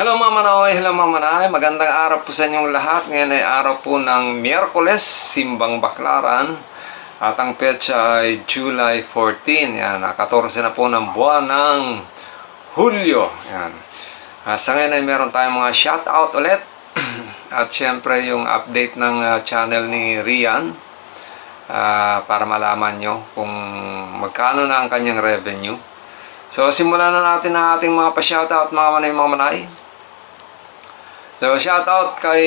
Hello Mama Noy, hello Mama Nay, magandang araw po sa inyong lahat. Ngayon ay araw po ng Miyerkules, Simbang Baklaran. At ang petsa ay July 14, yan, 14 na po ng buwan ng Hulyo. Yan. Sa ngayon ay meron tayong mga shoutout ulit. At syempre yung update ng channel ni Rian, para malaman nyo kung magkano na ang kanyang revenue. So simulan na natin ang ating mga pa-shoutout mga manay. So, shoutout kay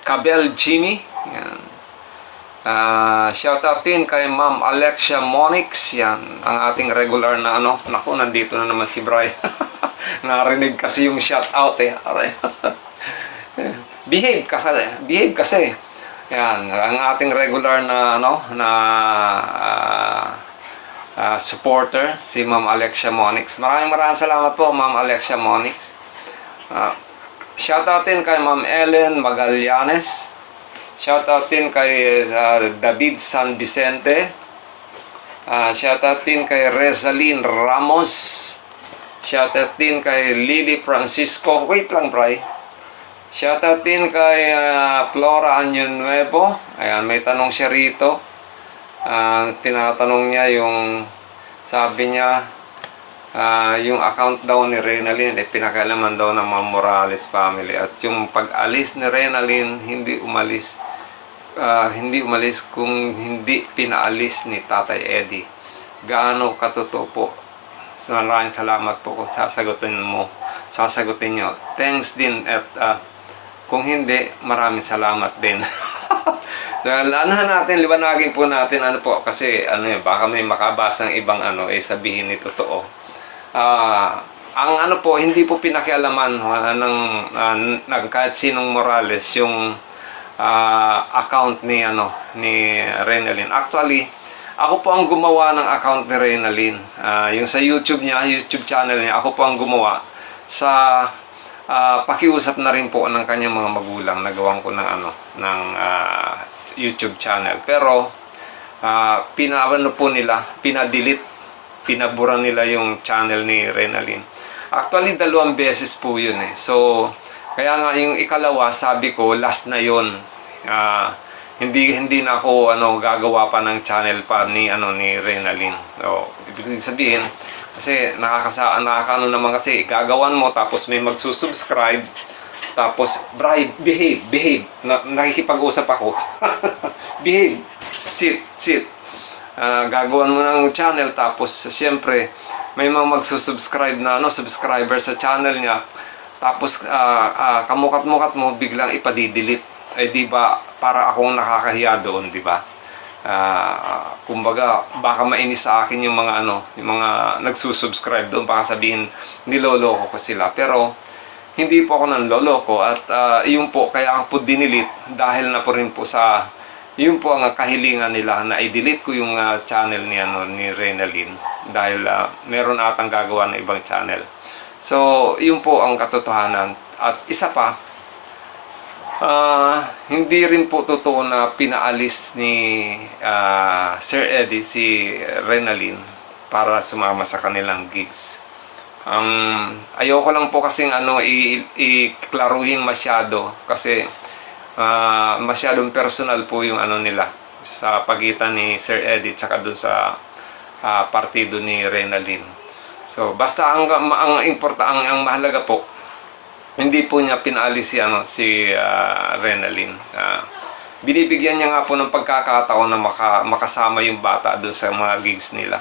Kabel Jimmy. Yan. Shoutout din kay Ma'am Alexia Monix. Yan. Ang ating regular na ano. Naku, nandito na naman si Brian. Narinig kasi yung shoutout eh. Behave kasi. Behave kasi. Yan. Ang ating regular na ano, na supporter, si Ma'am Alexia Monix. Maraming salamat po, Ma'am Alexia Monix. Shoutout din kay Ma'am Ellen Magallanes. Shoutout din kay David San Vicente. Shoutout din kay Rezaline Ramos. Shoutout din kay Lily Francisco. Wait lang, Bray. Shoutout din kay Flora Anyon Nuevo. Ayan, may tanong siya rito. Tinatanong niya yung, sabi niya, yung account daw ni Renalyn pinakailaman daw ng mga Morales family, at yung pag-alis ni Renalyn hindi umalis kung hindi pinaalis ni Tatay Eddie. Gaano katotoo po? Maraming salamat po kung sasagutin nyo. Thanks din, at kung hindi, maraming salamat din. So, liwanagin po natin ano po, kasi baka may makabasa ng ibang sabihin ni totoo. Ang po, hindi po pinakialaman ng kahit sinong Morales yung account ni Renalyn. Actually, ako po ang gumawa ng account ni Renalyn. Yung sa YouTube channel niya, ako po ang gumawa sa pakiusap na rin po ng kanyang mga magulang. Nagawan ko ng YouTube channel. Pero pinabura nila yung channel ni Renalyn. Actually, 2 beses po yun eh. So, kaya nga yung ikalawa, sabi ko, last na yun. Hindi na ako gagawa pa ng channel pa ni Renalyn. So, ibig sabihin, kasi nakakaano naman kasi, gagawan mo, tapos may magsusubscribe, tapos, behave. Nakikipag-usap ako. Behave. Sit. Gagawan mo ng channel, tapos siyempre may mga magsusubscribe na subscriber sa channel niya, tapos kamukat-mukat mo biglang ipadidelete, di ba para akong nakakahiya doon, di ba? Kumbaga baka mainis sa akin yung mga nagsusubscribe doon, baka sabihin niloloko ko sila, pero hindi po ako nanloloko, at yun po kaya ako po dinilit dahil na po rin po sa yun po ang kahilingan nila na i-delete ko yung channel ni Renalyn, dahil meron atang gagawa ng ibang channel. So, yun po ang katotohanan. At isa pa, hindi rin po totoo na pinaalis ni Sir Eddie si Renalyn para sumama sa kanilang gigs. Ayoko lang po kasing i-klaruhin masyado, kasi masyadong personal po yung nila sa pagitan ni Sir Eddie tsaka doon sa partido ni Renalyn. So basta ang mahalaga po, hindi po niya pinaalis si Renalyn. Binibigyan niya nga po ng pagkakataon na makasama yung bata doon sa mga gigs nila.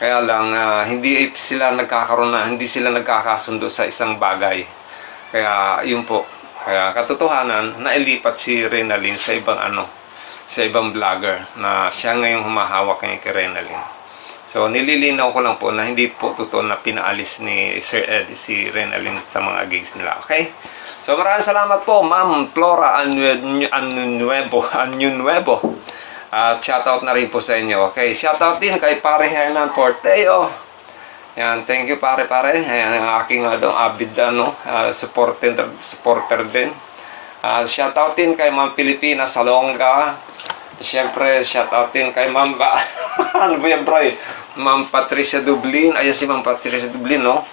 Kaya lang hindi sila nagkakasundo sa isang bagay. Kaya yun po. Kaya katotohanan, nailipat si Renalyn sa ibang vlogger na siya ngayong humahawak ngayon kay Renalyn. So nililinaw ko lang po na hindi po totoo na pinaalis ni Sir Eddie si Renalyn sa mga gigs nila. Okay? So maraming salamat po, Ma'am Flora Anyon Nuevo. At shoutout na rin po sa inyo. Okay, shoutout din kay Pare Hernan Porteo. Yan, thank you pare. Ayan, ang aking avid supporter din. Shoutout din kay Ma'am Pilipina Salonga. Siyempre, shoutout din kay Ma'am ano ba yan, bro? Ma'am Patricia Dublin. Ayan si Ma'am Patricia Dublin, no?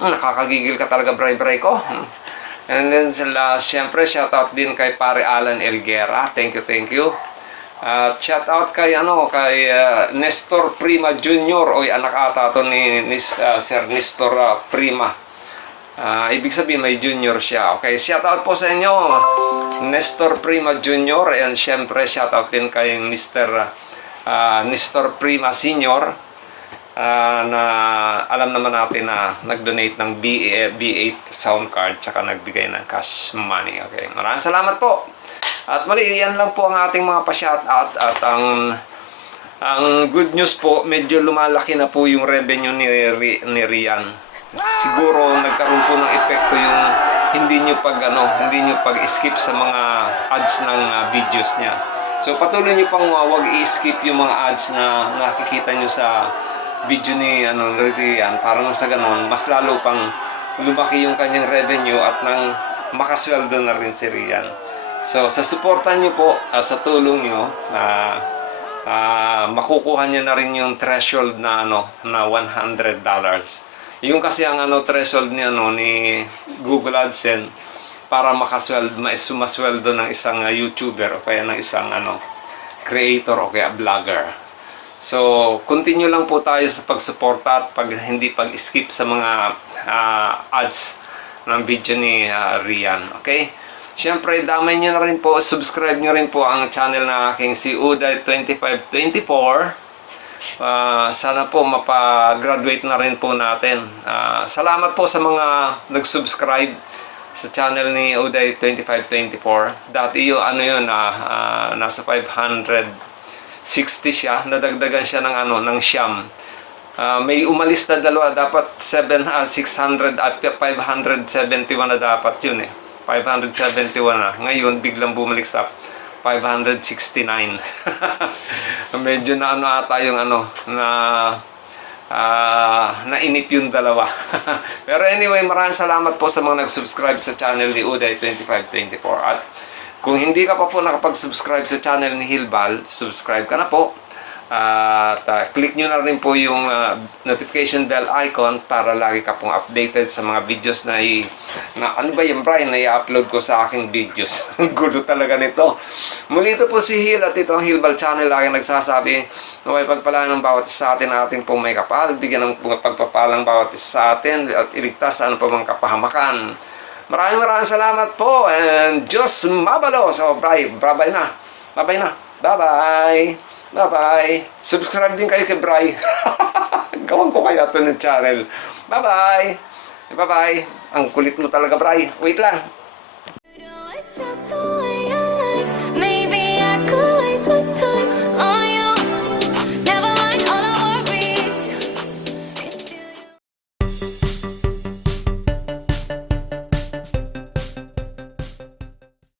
Nakakagigil ka talaga, bray-bray ko. And then, siyempre, shoutout din kay Pare Alan Elguera. Thank you, thank you. At shoutout kay, kay Nestor Prima Jr. Oy, anak ata to ni Sir Nestor Prima. Ibig sabihin may junior siya. Okay, shoutout po sa inyo, Nestor Prima Jr. And syempre, shoutout din kay Mr. Nestor Prima Sr. Na alam naman natin na nag-donate ng B8 sound card tsaka nagbigay ng cash money. Okay, maraming salamat po. At mali, yan lang po ang ating mga pa-shoutout. At ang good news po, medyo lumalaki na po yung revenue ni Rian. Siguro nagkaroon po ng epekto yung hindi nyo pag-skip sa mga ads ng videos niya. So patuloy nyo pang wag i-skip yung mga ads na nakikita nyo sa video ni Rian, para sa ganon mas lalo pang lumaki yung kanyang revenue at nang makasweldo na rin si Rian. So sa suportan nyo po, sa tulong nyo, makukuha niya na rin yung threshold na na $100. Yung kasi ang threshold ni Google AdSense para sumasweldo ng isang YouTuber o kaya ng isang creator o kaya vlogger. So, continue lang po tayo sa pagsuporta at hindi pag-skip sa mga ads ng video ni Rian. Okay? Siyempre, damay nyo na rin po, subscribe nyo rin po ang channel na aking si Uday2524. Sana po mapa-graduate na rin po natin. Salamat po sa mga nag-subscribe sa channel ni Uday2524. Dati yun, nasa 560 siya. Nadagdagan siya ng siyam. May umalis na dalawa. Dapat 571 na dapat yun eh. 571 na. Ngayon, biglang bumalik sa 569. Medyo na ata yung nainip yung dalawa. Pero anyway, maraming salamat po sa mga nag-subscribe sa channel ni Uday2524. At kung hindi ka pa po nakapag-subscribe sa channel ni Hilbal, subscribe ka na po. At click nyo na rin po yung notification bell icon para lagi ka pong updated sa mga videos na ano ba yung Brian na i-upload ko sa aking videos. Gulo talaga nito. Muli ito po si Hil at ito ang Hilbal Channel. Lagi nagsasabi na may pagpalaan ng bawat isa sa atin na ating pong may kapal. Bigyan ng pagpapalang bawat isa sa atin at iligtas sa ano pa mga kapahamakan. Maraming salamat po and Diyos mabalos. So, bye-bye na. Bye-bye na. Bye-bye. Bye-bye. Subscribe din kayo kay Bray. Gawan ko kaya ito ng channel. Bye-bye. Bye-bye. Ang kulit mo talaga, Bray. Wait lang.